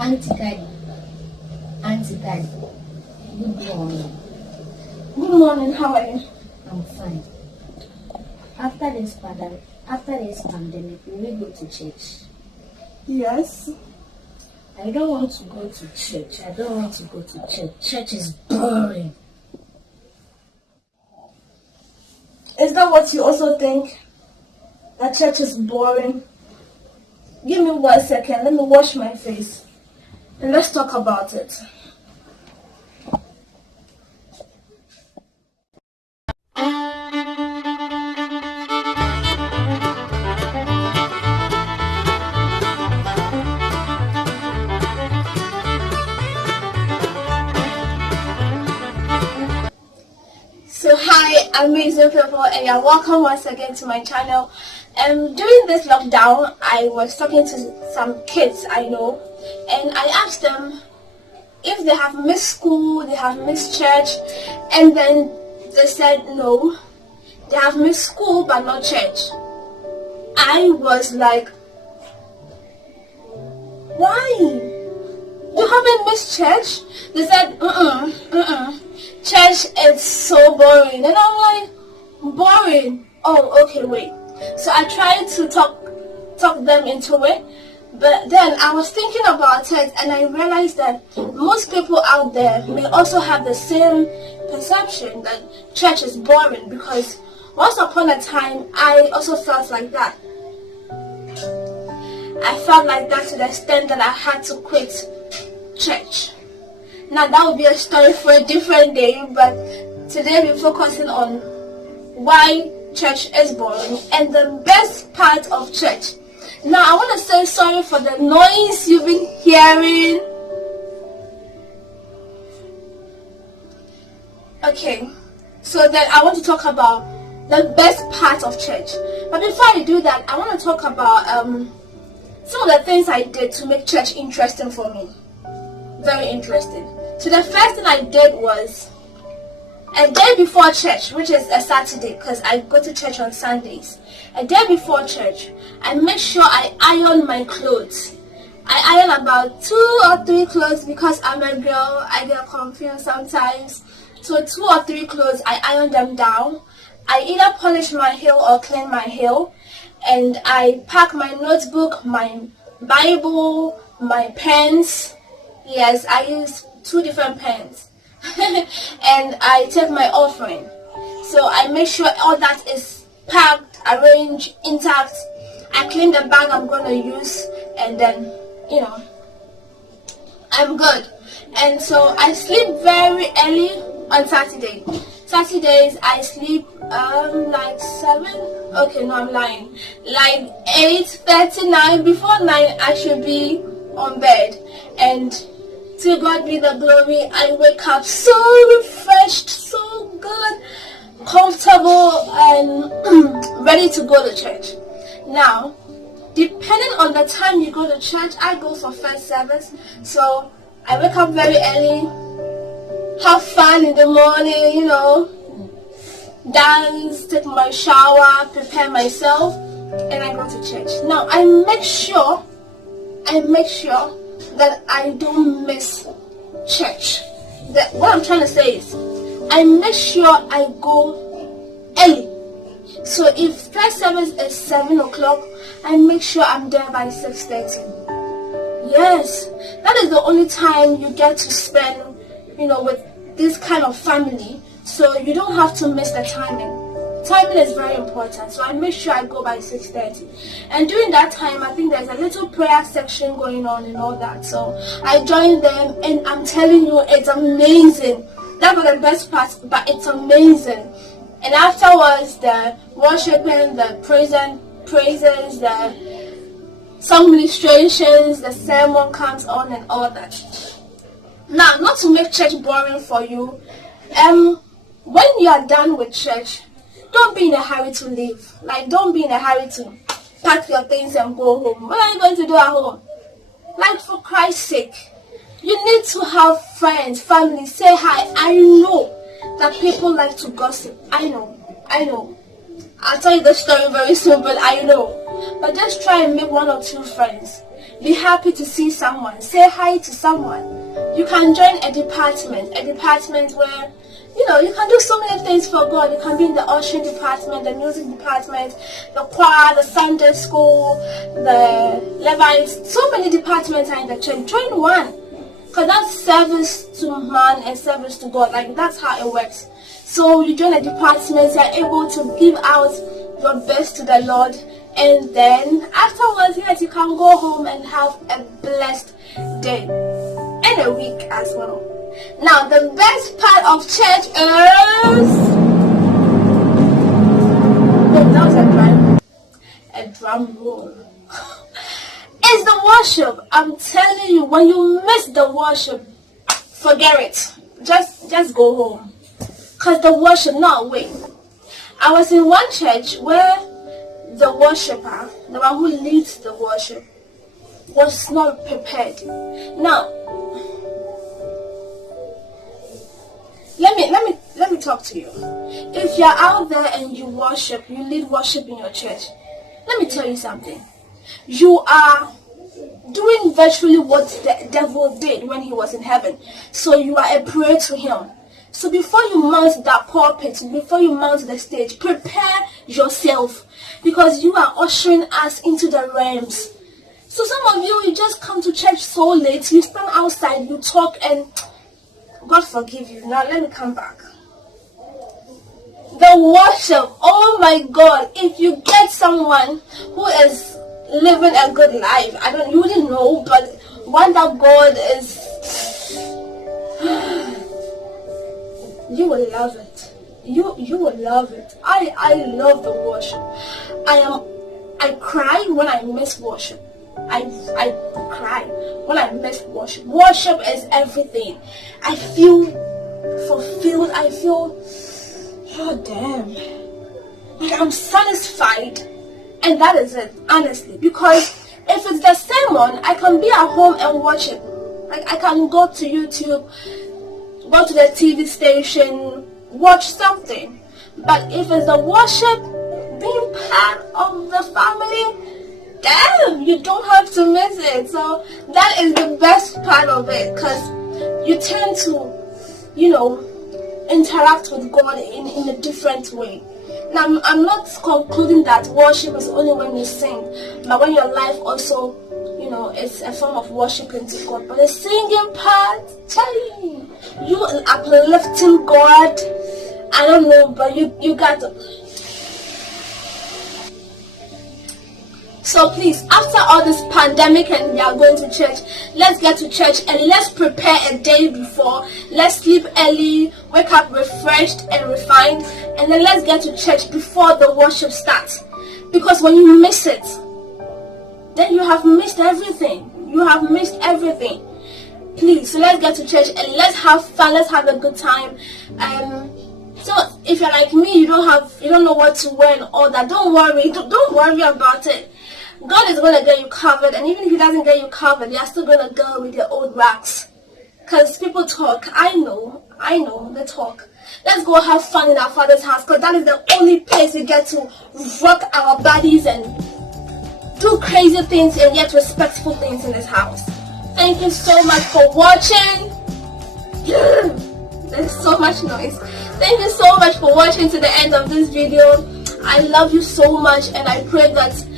Auntie Kadi. Auntie Kadi. Good morning. Good morning, how are you? I'm fine. After this pandemic, will we go to church? Yes. I don't want to go to church. I don't want to go to church. Church is boring. Is that what you also think? That church is boring? Give me 1 second. Let me wash my face. And let's talk about it. So hi, amazing people, and you're welcome once again to my channel. During this lockdown, I was talking to some kids I know, and I asked them if they have missed school, they have missed church, and then they said no, they have missed school but not church. I was like, why? You haven't missed church? They said, church is so boring. And I'm like, boring? Oh, okay, wait. So I tried to talk them into it, but then I was thinking about it and I realized that most people out there may also have the same perception that church is boring, because once upon a time I also felt like that. I felt like that to the extent that I had to quit church. Now that would be a story for a different day, but today we're focusing on why church is boring and the best part of church. Now I want to say sorry for the noise you've been hearing. Okay, so then I want to talk about the best part of church. But before I do that, I want to talk about some of the things I did to make church interesting for me. Very interesting. So the first thing I did was, a day before church, which is a Saturday, because I go to church on Sundays. A day before church, I make sure I iron my clothes. I iron about 2 or 3 clothes because I'm a girl. I get confused sometimes. So 2 or 3 clothes, I iron them down. I either polish my heel or clean my heel. And I pack my notebook, my Bible, my pens. Yes, I use 2 different pens. And I take my offering. So I make sure all that is packed, arranged, intact. I clean the bag I'm going to use, and then, I'm good. And so I sleep very early on Saturday. Saturdays I sleep like 7. Okay, no, I'm lying. Like 8:39. Before 9 I should be on bed. And to God be the glory, I wake up so refreshed, so good, comfortable, and ready to go to church. Now, depending on the time you go to church, I go for first service. So I wake up very early, have fun in the morning, dance, take my shower, prepare myself, and I go to church. Now, I make sure that I don't miss church. What I'm trying to say is, I make sure I go early. So if first service is 7 o'clock, I make sure I'm there by 6:30. Yes, that is the only time you get to spend, with this kind of family. So you don't have to miss the timing. Timing is very important, so I make sure I go by 6:30. And during that time, I think there's a little prayer section going on and all that. So I join them, and I'm telling you, it's amazing. That's not the best part, but it's amazing. And afterwards, the worshiping, the praises, the song ministrations, the sermon comes on and all that. Now, not to make church boring for you, when you are done with church, don't be in a hurry to leave. Like, don't be in a hurry to pack your things and go home. What are you going to do at home? Like, for Christ's sake, you need to have friends, family, say hi. I know that people like to gossip. I know. I'll tell you the story very soon, but I know. But just try and make 1 or 2 friends. be happy to see someone, say hi to someone. You can join a department where, you know, you can do so many things for God. You can be in the ushering department, the music department, the choir, the Sunday school, the Levites. So many departments are in the church. Join one, because that's service to man and service to God. Like, that's how it works. So you join a department, you're able to give out your best to the Lord, and then afterwards, yes, you can go home and have a blessed day and a week as well. Now, the best part of church is... Oh, that was a drum roll. It's the worship. I'm telling you, when you miss the worship, forget it. Just go home. Because the worship, no, wait. I was in one church where the worshiper, the one who leads the worship, was not prepared. Now, let me talk to you. If you're out there and you worship, you lead worship in your church, let me tell you something. You are doing virtually what the devil did when he was in heaven. So you are a prey to him. So before you mount that pulpit, before you mount the stage, prepare yourself, because you are ushering us into the realms. So some of you just come to church so late, you stand outside, you talk, and God forgive you. Now let me come back. The worship, oh my God, if you get someone who is living a good life, you wouldn't know, but one that God is, you will love it. You will love it. I love the worship. I cry when I miss worship. I cry when I miss worship. Worship is everything. I feel fulfilled. I feel, oh damn, like I'm satisfied. And that is it, honestly. Because if it's the sermon, I can be at home and watch it. Like, I can go to YouTube, go to the TV station, watch something. But if it's the worship, being part of the family, damn, you don't have to miss it. So that is the best part of it, because you tend to, you know, interact with God in a different way. Now, I'm not concluding that worship is only when you sing, but when your life also, you know, it's a form of worshiping to God. But the singing part, you uplifting God, I don't know, but you got to. So please, after all this pandemic and we are going to church, let's get to church and let's prepare a day before. Let's sleep early, wake up refreshed and refined, and then let's get to church before the worship starts. Because when you miss it, then you have missed everything. You have missed everything. Please, so let's get to church and let's have fun. Let's have a good time. So if you're like me, you don't know what to wear and all that, don't worry. Don't worry about it. God is going to get you covered, and even if he doesn't get you covered, you're still going to go with your old rags. Because people talk. I know, they talk. Let's go have fun in our Father's house, because that is the only place we get to rock our bodies and do crazy things and yet respectful things in this house. Thank you so much for watching. There's so much noise. Thank you so much for watching to the end of this video. I love you so much, and I pray that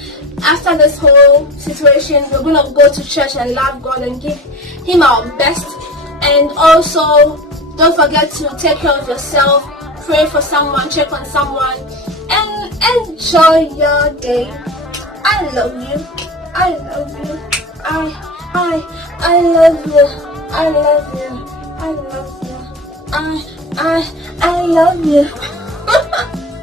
after this whole situation, we're going to go to church and love God and give him our best. And also, don't forget to take care of yourself, pray for someone, check on someone, and enjoy your day. I love you. I love you. I love you. I love you. I love you. I love you.